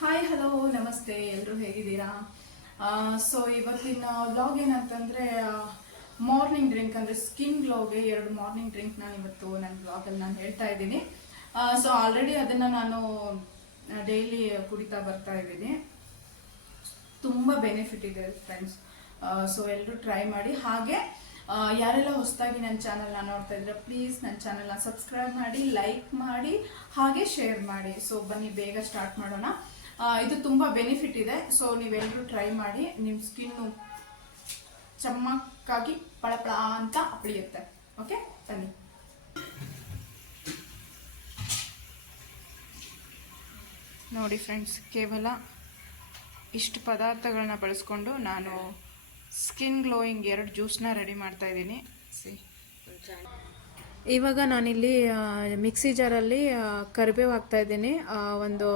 Hi hello ನಮಸ್ತೆ, ಎಲ್ಲರೂ ಹೇಗಿದ್ದೀರಾ? ಸೊ ಇವತ್ತಿನ ವ್ಲಾಗ್ ಏನಂತಂದರೆ ಮಾರ್ನಿಂಗ್ ಡ್ರಿಂಕ್ ಅಂದರೆ ಸ್ಕಿನ್ ಗ್ಲೋಗೆ 2 ಮಾರ್ನಿಂಗ್ ಡ್ರಿಂಕ್ ನಾನು ಇವತ್ತು ನನ್ನ ವ್ಲಾಗಲ್ಲಿ ನಾನು ಹೇಳ್ತಾ ಇದ್ದೀನಿ. ಸೊ ಆಲ್ರೆಡಿ ಅದನ್ನು ನಾನು ಡೈಲಿ ಕುಡಿತಾ ಬರ್ತಾ ಇದ್ದೀನಿ. ತುಂಬ ಬೆನಿಫಿಟ್ ಇದೆ ಫ್ರೆಂಡ್ಸ್. ಸೊ ಎಲ್ಲರೂ ಟ್ರೈ ಮಾಡಿ. ಹಾಗೆ ಯಾರೆಲ್ಲ ಹೊಸದಾಗಿ ನನ್ನ ಚಾನಲ್ನ ನೋಡ್ತಾ ಇದ್ರೆ ಪ್ಲೀಸ್ ನನ್ನ ಚಾನಲ್ನ ಸಬ್ಸ್ಕ್ರೈಬ್ ಮಾಡಿ, ಲೈಕ್ ಮಾಡಿ, ಹಾಗೆ ಶೇರ್ ಮಾಡಿ. ಸೊ ಬನ್ನಿ ಬೇಗ ಸ್ಟಾರ್ಟ್ ಮಾಡೋಣ. ಇದು ತುಂಬ ಬೆನಿಫಿಟ್ ಇದೆ. ಸೊ ನೀವೆಲ್ಲರೂ ಟ್ರೈ ಮಾಡಿ. ನಿಮ್ಮ ಸ್ಕಿನ್ನು ಚಮ್ಮಕ್ಕಾಗಿ ಪಳಪಳ ಅಂತ ಅಪ್ಪಳಿಯುತ್ತೆ. ಓಕೆ, ಬನ್ನಿ. ನೋಡಿ ಫ್ರೆಂಡ್ಸ್, ಕೇವಲ ಇಷ್ಟು ಪದಾರ್ಥಗಳನ್ನ ಬಳಸ್ಕೊಂಡು ನಾನು ಸ್ಕಿನ್ ಗ್ಲೋಯಿಂಗ್ 2 ಜ್ಯೂಸ್ನ ರೆಡಿ ಮಾಡ್ತಾ ಇದ್ದೀನಿ. ಇವಾಗ ನಾನಿಲ್ಲಿ ಮಿಕ್ಸಿ ಜಾರಲ್ಲಿ ಕರಿಬೇವು ಹಾಕ್ತಾ ಇದ್ದೀನಿ. ಒಂದು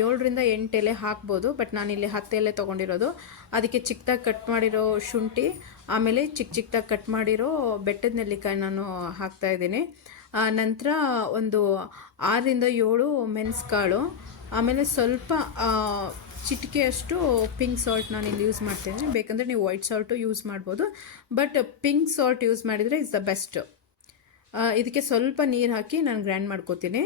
7ರಿಂದ 8 ಎಲೆ ಹಾಕ್ಬೋದು, ಬಟ್ ನಾನಿಲ್ಲಿ 10 ಎಲೆ ತೊಗೊಂಡಿರೋದು. ಅದಕ್ಕೆ ಚಿಕ್ಕದಾಗಿ ಕಟ್ ಮಾಡಿರೋ ಶುಂಠಿ, ಆಮೇಲೆ ಚಿಕ್ಕದಾಗಿ ಕಟ್ ಮಾಡಿರೋ ಬೆಟ್ಟದ ನೆಲ್ಲಿಕಾಯಿ ನಾನು ಹಾಕ್ತಾ ಇದ್ದೀನಿ. ನಂತರ ಒಂದು 6ರಿಂದ 7 ಮೆಣಸುಕಾಳು, ಆಮೇಲೆ ಸ್ವಲ್ಪ ಚಿಟಿಕೆಯಷ್ಟು ಪಿಂಕ್ ಸಾಲ್ಟ್ ನಾನು ಇಲ್ಲಿ ಯೂಸ್ ಮಾಡ್ತಿದ್ದೀನಿ. ಬೇಕಂದರೆ ನೀವು ವೈಟ್ ಸಾಲ್ಟು ಯೂಸ್ ಮಾಡ್ಬೋದು, ಬಟ್ ಪಿಂಕ್ ಸಾಲ್ಟ್ ಯೂಸ್ ಮಾಡಿದರೆ ಇಸ್ ದ ಬೆಸ್ಟ್. ಇದಕ್ಕೆ ಸ್ವಲ್ಪ ನೀರು ಹಾಕಿ ನಾನು ಗ್ರೈಂಡ್ ಮಾಡ್ಕೋತೀನಿ.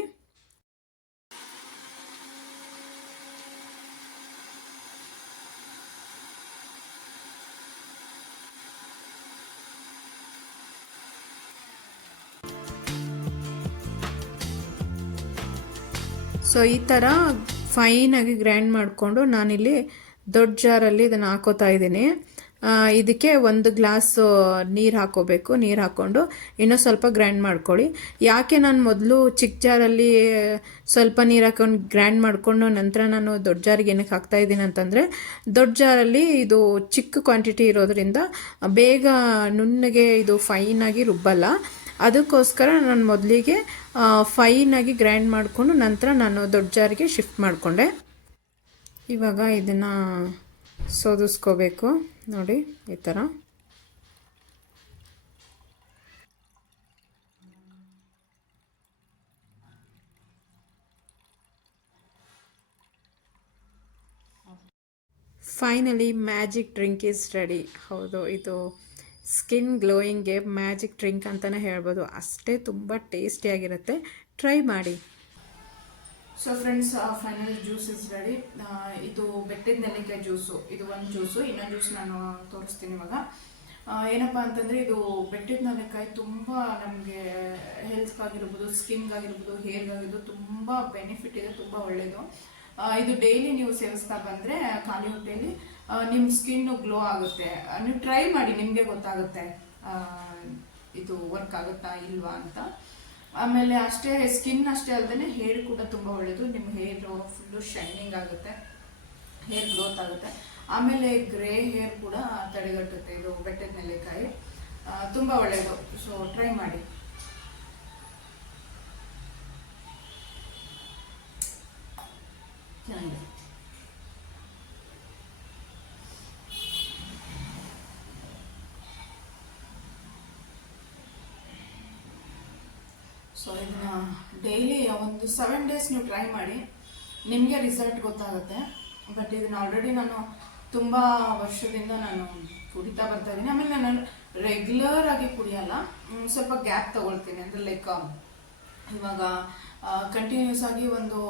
ಸೊ ಈ ಥರ ಫೈನಾಗಿ ಗ್ರೈಂಡ್ ಮಾಡಿಕೊಂಡು ನಾನಿಲ್ಲಿ ದೊಡ್ಡ ಜಾರಲ್ಲಿ ಇದನ್ನು ಹಾಕೋತಾ ಇದ್ದೀನಿ. ಇದಕ್ಕೆ 1 ಗ್ಲಾಸ್ ನೀರು ಹಾಕೋಬೇಕು. ನೀರು ಹಾಕ್ಕೊಂಡು ಇನ್ನೂ ಸ್ವಲ್ಪ ಗ್ರೈಂಡ್ ಮಾಡ್ಕೊಳ್ಳಿ. ಯಾಕೆ ನಾನು ಮೊದಲು ಚಿಕ್ಕ ಜಾರಲ್ಲಿ ಸ್ವಲ್ಪ ನೀರು ಹಾಕೊಂಡು ಗ್ರೈಂಡ್ ಮಾಡಿಕೊಂಡು ನಂತರ ನಾನು ದೊಡ್ಡ ಜಾರಿಗೆ ಏನಕ್ಕೆ ಹಾಕ್ತಾ ಇದ್ದೀನಿ ಅಂತಂದರೆ, ದೊಡ್ಡ ಜಾರಲ್ಲಿ ಇದು ಚಿಕ್ಕ ಕ್ವಾಂಟಿಟಿ ಇರೋದ್ರಿಂದ ಬೇಗ ನುಣ್ಣಗೆ ಇದು ಫೈನಾಗಿ ರುಬ್ಬಲ್ಲ. ಅದಕ್ಕೋಸ್ಕರ ನಾನು ಮೊದಲಿಗೆ ಫೈನಾಗಿ ಗ್ರೈಂಡ್ ಮಾಡಿಕೊಂಡು ನಂತರ ನಾನು ದೊಡ್ಡ ಜಾರಿಗೆ ಶಿಫ್ಟ್ ಮಾಡಿಕೊಂಡೆ. ಇವಾಗ ಇದನ್ನು ಸೋದಿಸ್ಕೋಬೇಕು. ನೋಡಿ ಈ ಥರ. Finally magic drink is ready. ಹೌದು, ಇದು ಸ್ಕಿನ್ ಗ್ಲೋಯಿಂಗ್ಗೆ ಮ್ಯಾಜಿಕ್ ಡ್ರಿಂಕ್ ಅಂತಲೇ ಹೇಳ್ಬೋದು. ಅಷ್ಟೇ ತುಂಬ ಟೇಸ್ಟಿಯಾಗಿರುತ್ತೆ. ಟ್ರೈ ಮಾಡಿ. So friends, final juice is ready. ಇದು ಬೆಟ್ಟದ ನೆಲ್ಲಿಕಾಯಿ ಜ್ಯೂಸು. ಇದು ಒಂದು ಜ್ಯೂಸು. ಇನ್ನೊಂದು ಜ್ಯೂಸ್ ನಾನು ತೋರಿಸ್ತೀನಿ ಇವಾಗ. ಏನಪ್ಪ ಅಂತಂದರೆ, ಇದು ಬೆಟ್ಟದ ನೆಲ್ಲಿಕಾಯಿ ತುಂಬ ನಮಗೆ ಹೆಲ್ತ್ಗಾಗಿರ್ಬೋದು, ಸ್ಕಿನ್ಗಾಗಿರ್ಬೋದು, ಹೇರ್ಗಾಗಿರ್ಬೋದು ತುಂಬ ಬೆನಿಫಿಟ್ ಇದೆ, ತುಂಬ ಒಳ್ಳೆಯದು. ಇದು ಡೈಲಿ ನೀವು ಸೇವಿಸ್ತಾ ಬಂದರೆ ಖಾಲಿ ಹೊಟ್ಟೆಯಲ್ಲಿ ನಿಮ್ಮ ಸ್ಕಿನ್ನು ಗ್ಲೋ ಆಗುತ್ತೆ. ನೀವು ಟ್ರೈ ಮಾಡಿ, ನಿಮಗೆ ಗೊತ್ತಾಗುತ್ತೆ ಇದು ವರ್ಕ್ ಆಗುತ್ತಾ ಇಲ್ವಾ ಅಂತ. ಆಮೇಲೆ ಅಷ್ಟೇ ಸ್ಕಿನ್ ಅಷ್ಟೇ ಅಲ್ಲದೆ ಹೇರ್ ಕೂಡ ತುಂಬ ಒಳ್ಳೆಯದು. ನಿಮ್ಮ ಹೇರು ಫುಲ್ಲು ಶೈನಿಂಗ್ ಆಗುತ್ತೆ, ಹೇರ್ ಗ್ರೋತ್ ಆಗುತ್ತೆ. ಆಮೇಲೆ ಗ್ರೇ ಹೇರ್ ಕೂಡ ತಡೆಗಟ್ಟುತ್ತೆ ಇದು ಬೆಟ್ಟದ ನೆಲ್ಲಿಕಾಯಿ. ತುಂಬ ಒಳ್ಳೆಯದು. ಸೊ ಟ್ರೈ ಮಾಡಿ. ಚೆನ್ನಾಗಿದೆ. ಸೊ ಇದನ್ನ ಡೈಲಿ ಒಂದು 7 ಡೇಸ್ ನೀವು ಟ್ರೈ ಮಾಡಿ, ನಿಮಗೆ ರಿಸಲ್ಟ್ ಗೊತ್ತಾಗುತ್ತೆ. ಬಟ್ ಇದನ್ನ ಆಲ್ರೆಡಿ ನಾನು ತುಂಬ ವರ್ಷದಿಂದ ನಾನು ಕುಡಿತಾ ಬರ್ತಾ ಇದ್ದೀನಿ. ಆಮೇಲೆ ನಾನು ರೆಗ್ಯುಲರ್ ಆಗಿ ಕುಡಿಯಲ್ಲ, ಸ್ವಲ್ಪ ಗ್ಯಾಪ್ ತಗೊಳ್ತೀನಿ. ಅಂದರೆ ಲೈಕ್ ಇವಾಗ ಕಂಟಿನ್ಯೂಸ್ ಆಗಿ ಒಂದು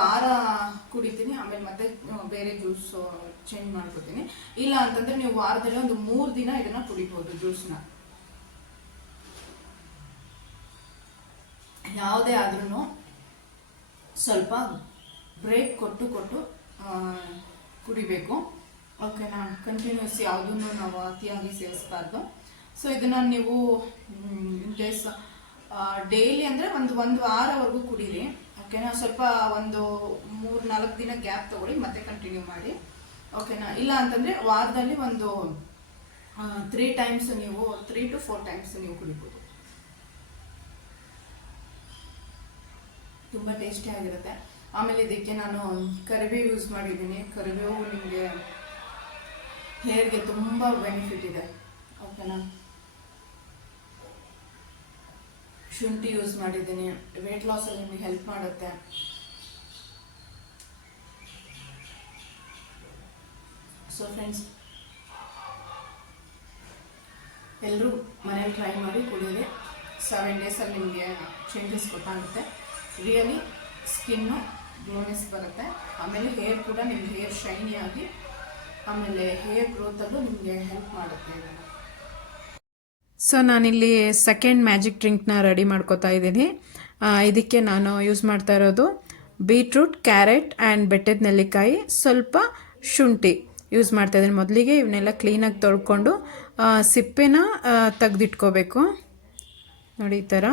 ವಾರ ಕುಡಿತೀನಿ, ಆಮೇಲೆ ಮತ್ತೆ ಬೇರೆ ಜ್ಯೂಸ್ ಚೇಂಜ್ ಮಾಡ್ಕೊತೀನಿ. ಇಲ್ಲ ಅಂತಂದರೆ ನೀವು ವಾರದಲ್ಲಿ ಒಂದು 3 ದಿನ ಇದನ್ನು ಕುಡಿಬೋದು ಜ್ಯೂಸ್ನ. ಯಾವುದೇ ಆದ್ರೂ ಸ್ವಲ್ಪ ಬ್ರೇಕ್ ಕೊಟ್ಟು ಕುಡಿಬೇಕು. ಓಕೆನಾ? ಕಂಟಿನ್ಯೂಸ್ ಯಾವುದನ್ನು ನಾವು ಅತಿಯಾಗಿ ಸೇವಿಸಬಾರ್ದು. ಸೊ ಇದನ್ನು ನೀವು ಡೈಲಿ ಅಂದರೆ ಒಂದು ವಾರವರೆಗೂ ಕುಡೀರಿ. ಓಕೆನಾ? ಸ್ವಲ್ಪ ಒಂದು 3-4 ದಿನ ಗ್ಯಾಪ್ ತಗೊಳ್ಳಿ, ಮತ್ತೆ ಕಂಟಿನ್ಯೂ ಮಾಡಿ. ಓಕೆನಾ? ಇಲ್ಲ ಅಂತಂದರೆ ವಾರದಲ್ಲಿ ಒಂದು 3 ಟೈಮ್ಸ್ ನೀವು 3 to 4 ಟೈಮ್ಸ್ ನೀವು ಕುಡಿಬೋದು. ತುಂಬ ಟೇಸ್ಟಿ ಆಗಿರುತ್ತೆ. ಆಮೇಲೆ ಇದಕ್ಕೆ ನಾನು ಕರಿಬೇವು ಯೂಸ್ ಮಾಡಿದ್ದೀನಿ. ಕರಿಬೇವು ನಿಮಗೆ ಹೇರ್ಗೆ ತುಂಬ ಬೆನಿಫಿಟ್ ಇದೆ. ಓಕೆನಾ? ಶುಂಠಿ ಯೂಸ್ ಮಾಡಿದ್ದೀನಿ. ವೆಯ್ಟ್ ಲಾಸಲ್ಲಿ ನಿಮಗೆ ಹೆಲ್ಪ್ ಮಾಡುತ್ತೆ. ಸೊ ಫ್ರೆಂಡ್ಸ್, ಎಲ್ಲರೂ ಮನೇಲಿ ಟ್ರೈ ಮಾಡಿ ಕುಡಿಯೋದೆ. 7 ಡೇಸಲ್ಲಿ ನಿಮಗೆ ಚೇಂಜಸ್ ಗೊತ್ತಾಗುತ್ತೆ. ರಿಯಲಿ ಸ್ಕಿನ್ನು ಗ್ಲೋನೆಸ್ ಬರುತ್ತೆ. ಆಮೇಲೆ ಹೇರ್ ಕೂಡ ನಿಮ್ಗೆ ಹೇರ್ ಶೈನಿ ಆಗಿ, ಆಮೇಲೆ ಹೇರ್ ಗ್ರೋತಲ್ಲೂ ನಿಮಗೆ ಹೆಲ್ಪ್ ಮಾಡುತ್ತೆ ಇದನ್ನು. ಸೊ ನಾನಿಲ್ಲಿ ಸೆಕೆಂಡ್ ಮ್ಯಾಜಿಕ್ ಡ್ರಿಂಕ್ನ ರೆಡಿ ಮಾಡ್ಕೋತಾ ಇದ್ದೀನಿ. ಇದಕ್ಕೆ ನಾನು ಯೂಸ್ ಮಾಡ್ತಾ ಇರೋದು ಬೀಟ್ರೂಟ್, ಕ್ಯಾರೆಟ್ ಆ್ಯಂಡ್ ಬೆಟ್ಟದ ನೆಲ್ಲಿಕಾಯಿ, ಸ್ವಲ್ಪ ಶುಂಠಿ ಯೂಸ್ ಮಾಡ್ತಾ ಇದ್ದೀನಿ. ಮೊದಲಿಗೆ ಇವನ್ನೆಲ್ಲ ಕ್ಲೀನಾಗಿ ತೊಳ್ಕೊಂಡು ಸಿಪ್ಪೆನ ತೆಗೆದಿಟ್ಕೋಬೇಕು. ನೋಡಿ ಈ ಥರ.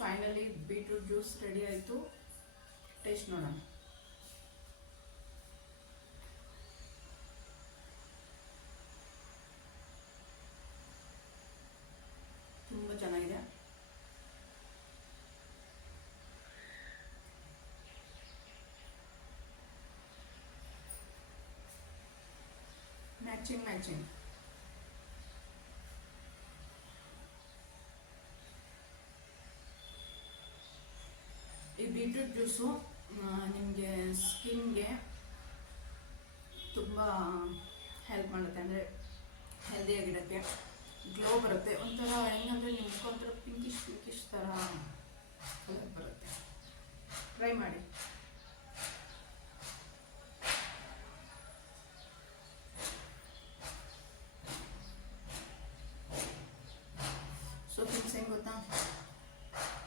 ಫೈನಲಿ ಬೀಟ್ರೂಟ್ ಜ್ಯೂಸ್ ರೆಡಿ ಆಯಿತು. ಟೇಸ್ಟ್ ನೋಡೋಣ. ತುಂಬ ಚೆನ್ನಾಗಿದೆ. ಮ್ಯಾಚಿಂಗ್ ಈ ಬೀಟ್ರೂಟ್ ಜ್ಯೂಸು ನಿಮಗೆ ಸ್ಕಿನ್ಗೆ ತುಂಬ ಹೆಲ್ಪ್ ಮಾಡುತ್ತೆ. ಅಂದರೆ ಹೆಲ್ದಿಯಾಗಿಡೋಕ್ಕೆ, ಗ್ಲೋ ಬರುತ್ತೆ. ಒಂಥರ ಹೆಂಗಂದರೆ ನಿಮ್ಗೆ ಒಂಥರ ಪಿಂಕಿಶ್ ಥರ ಕಲರ್ ಬರುತ್ತೆ. ಟ್ರೈ ಮಾಡಿ. ಸೊ ಥಿಂಗ್ಸ್ ಹೆಂಗೆ ಗೊತ್ತಾ,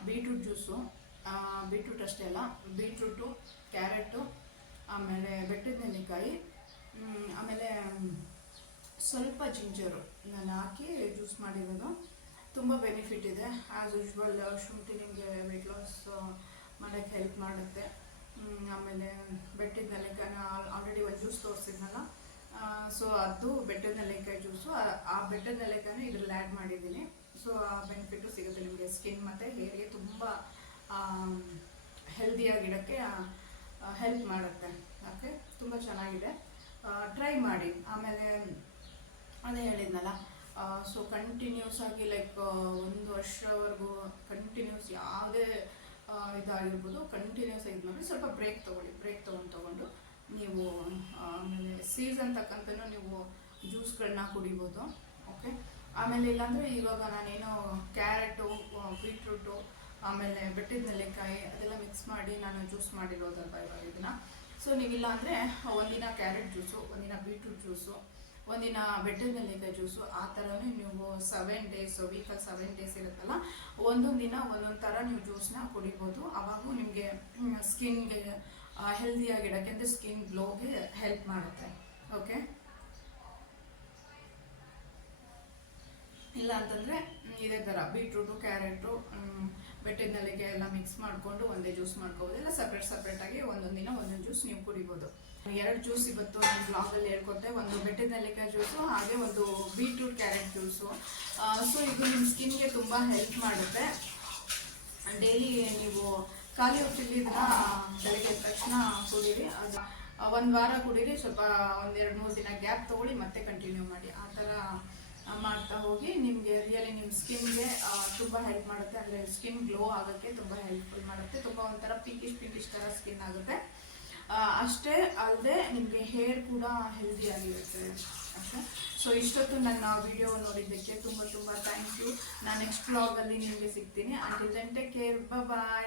ಬೀಟ್ರೂಟ್ ಜ್ಯೂಸು, ಬೀಟ್ರೂಟ್ ಅಷ್ಟೇ ಅಲ್ಲ, ಬೀಟ್ರೂಟು, ಕ್ಯಾರೆಟು, ಆಮೇಲೆ ಬೆಟ್ಟದ ನೆಲ್ಲಿಕಾಯಿ, ಆಮೇಲೆ ಸ್ವಲ್ಪ ಜಿಂಜರು ನಾನು ಹಾಕಿ ಜ್ಯೂಸ್ ಮಾಡಿರೋದು. ತುಂಬ ಬೆನಿಫಿಟ್ ಇದೆ. ಆ್ಯಸ್ ಯೂಶ್ವಲ್ ಶುಂಠಿ ನಿಮಗೆ ವೆಯ್ಟ್ ಲಾಸ್ ಮಾಡೋಕ್ಕೆ ಹೆಲ್ಪ್ ಮಾಡುತ್ತೆ. ಆಮೇಲೆ ಬೆಟ್ಟದ ನೆಲ್ಲಿಕಾಯಿನ ಆಲ್ರೆಡಿ ಒಂದು ಜ್ಯೂಸ್ ತೋರಿಸಿದ್ನಲ್ಲ, ಸೊ ಅದು ಬೆಟ್ಟದ ನೆಲ್ಲಿಕಾಯಿ ಜ್ಯೂಸು. ಆ ಬೆಟ್ಟದ ನೆಲ್ಲಿಕಾಯಿನ ಇದ್ರಲ್ಲಿ ಆ್ಯಡ್ ಮಾಡಿದ್ದೀನಿ. ಸೊ ಆ ಬೆನಿಫಿಟ್ಟು ಸಿಗುತ್ತೆ ನಿಮಗೆ. ಸ್ಕಿನ್ ಮತ್ತು ಹೇರ್ಗೆ ತುಂಬ ಹೆಲ್ದಿಯಾಗಿಡೋಕ್ಕೆ ಹೆಲ್ಪ್ ಮಾಡುತ್ತೆ. ಓಕೆ, ತುಂಬ ಚೆನ್ನಾಗಿದೆ. ಟ್ರೈ ಮಾಡಿ. ಆಮೇಲೆ ಅದೇ ಹೇಳಿದ್ನಲ್ಲ, ಸೊ ಕಂಟಿನ್ಯೂಸ್ ಆಗಿ ಲೈಕ್ 1 ವರ್ಷವರೆಗೂ ಕಂಟಿನ್ಯೂಸ್ ಯಾವುದೇ ಇದಾಗಿರ್ಬೋದು, ಕಂಟಿನ್ಯೂಸ್ ಆಗಿ ಮಾಡಿ ಸ್ವಲ್ಪ ಬ್ರೇಕ್ ತೊಗೊಂಡು ನೀವು ಆಮೇಲೆ ಸೀಸನ್ ತಕ್ಕಂತನೂ ನೀವು ಜ್ಯೂಸ್ಗಳನ್ನ ಕುಡಿಬೋದು. ಓಕೆ, ಆಮೇಲೆ ಇಲ್ಲಾಂದರೆ ಇವಾಗ ನಾನೇನು ಕ್ಯಾರೆಟು, ಬೀಟ್ರೂಟು, ಆಮೇಲೆ ಬೆಟ್ಟದ ನೆಲ್ಲಿಕಾಯಿ ಅದೆಲ್ಲ ಮಿಕ್ಸ್ ಮಾಡಿ ನಾನು ಜ್ಯೂಸ್ ಮಾಡಿರೋದಲ್ವ ಇವಾಗ ಇದನ್ನು. ಸೊ ನೀವಿಲ್ಲ ಅಂದರೆ ಒಂದಿನ ಕ್ಯಾರೆಟ್ ಜ್ಯೂಸು, ಒಂದಿನ ಬೀಟ್ರೂಟ್ ಜ್ಯೂಸು, ಒಂದಿನ ಬೆಟ್ಟದ ನೆಲ್ಲಿಕಾಯಿ ಜ್ಯೂಸು, ಆ ಥರನೇ ನೀವು 7 ಡೇಸ್, ವೀಕಲ್ಲಿ 7 ಡೇಸ್ ಇರುತ್ತಲ್ಲ, ಒಂದೊಂದು ದಿನ ಒಂದೊಂದು ಥರ ನೀವು ಜ್ಯೂಸ್ನ ಕುಡಿಬೋದು. ಆವಾಗೂ ನಿಮಗೆ ಸ್ಕಿನ್ಗೆ ಹೆಲ್ದಿಯಾಗಿಡೋಕ್ಕೆ, ಅಂದರೆ ಸ್ಕಿನ್ ಗ್ಲೋಗೆ ಹೆಲ್ಪ್ ಮಾಡುತ್ತೆ. ಓಕೆ, ಇಲ್ಲ ಅಂತಂದರೆ ಇದೇ ಥರ ಬೀಟ್ರೂಟು, ಕ್ಯಾರೆಟು, ಬೆಟ್ಟದ ನೆಲ್ಲಿಕಾಯಿ ಎಲ್ಲ ಮಿಕ್ಸ್ ಮಾಡಿಕೊಂಡು ಒಂದೇ ಜ್ಯೂಸ್ ಮಾಡ್ಕೋಬೋದು. ಇಲ್ಲ ಸಪ್ರೇಟಾಗಿ ಒಂದೊಂದು ದಿನ ಒಂದೊಂದು ಜ್ಯೂಸ್ ನೀವು ಕುಡಿಬೋದು. 2 ಜ್ಯೂಸ್ ಇವತ್ತು ನಾನು ಬ್ಲಾಗಲ್ಲಿ ಹೇಳ್ಕೊಟ್ಟೆ. ಒಂದು ಬೆಟ್ಟದ ನೆಲ್ಲಿಕಾಯಿ ಜ್ಯೂಸು, ಹಾಗೆ ಒಂದು ಬೀಟ್ರೂಟ್ ಕ್ಯಾರೆಟ್ ಜ್ಯೂಸು. ಸೊ ಇದು ನಿಮ್ಮ ಸ್ಕಿನ್ಗೆ ತುಂಬ ಹೆಲ್ಪ್ ಮಾಡುತ್ತೆ. ಡೈಲಿ ನೀವು ಖಾಲಿ ಹೊಟ್ಟೆಲಿದ್ರೆ ಬೆಳಗ್ಗೆ ಎದ್ದ ತಕ್ಷಣ ಕುಡೀರಿ. ಅದು 1 ವಾರ ಕುಡೀರಿ. ಸ್ವಲ್ಪ 1-2-3 ದಿನ ಗ್ಯಾಪ್ ತೊಗೊಳ್ಳಿ, ಮತ್ತೆ ಕಂಟಿನ್ಯೂ ಮಾಡಿ. ಆ ಥರ ಮಾಡ್ತಾ ಹೋಗಿ ನಿಮಗೆ ರಿಯಲಿ ನಿಮ್ಮ ಸ್ಕಿನ್ಗೆ ತುಂಬ ಹೆಲ್ಪ್ ಮಾಡುತ್ತೆ. ಅಂದರೆ ಸ್ಕಿನ್ ಗ್ಲೋ ಆಗೋಕ್ಕೆ ತುಂಬ ಹೆಲ್ಪ್ಫುಲ್ ಮಾಡುತ್ತೆ. ತುಂಬ ಒಂಥರ ಪಿಂಕಿಶ್ ಥರ ಸ್ಕಿನ್ ಆಗುತ್ತೆ. ಅಷ್ಟೇ ಅಲ್ಲದೆ ನಿಮಗೆ ಹೇರ್ ಕೂಡ ಹೆಲ್ದಿ ಆಗಿರುತ್ತೆ ಅಷ್ಟೇ. ಸೊ ಇಷ್ಟೊತ್ತು ನನ್ನ ವಿಡಿಯೋ ನೋಡಿದ್ದಕ್ಕೆ ತುಂಬ ಥ್ಯಾಂಕ್ ಯು. ನಾನು ನೆಕ್ಸ್ಟ್ ವ್ಲಾಗಲ್ಲಿ ನಿಮಗೆ ಸಿಗ್ತೀನಿ. ಅಂಟಿಲ್ ದೆನ್ ಟೇಕ್ ಕೇರ್, ಬಾಯ್.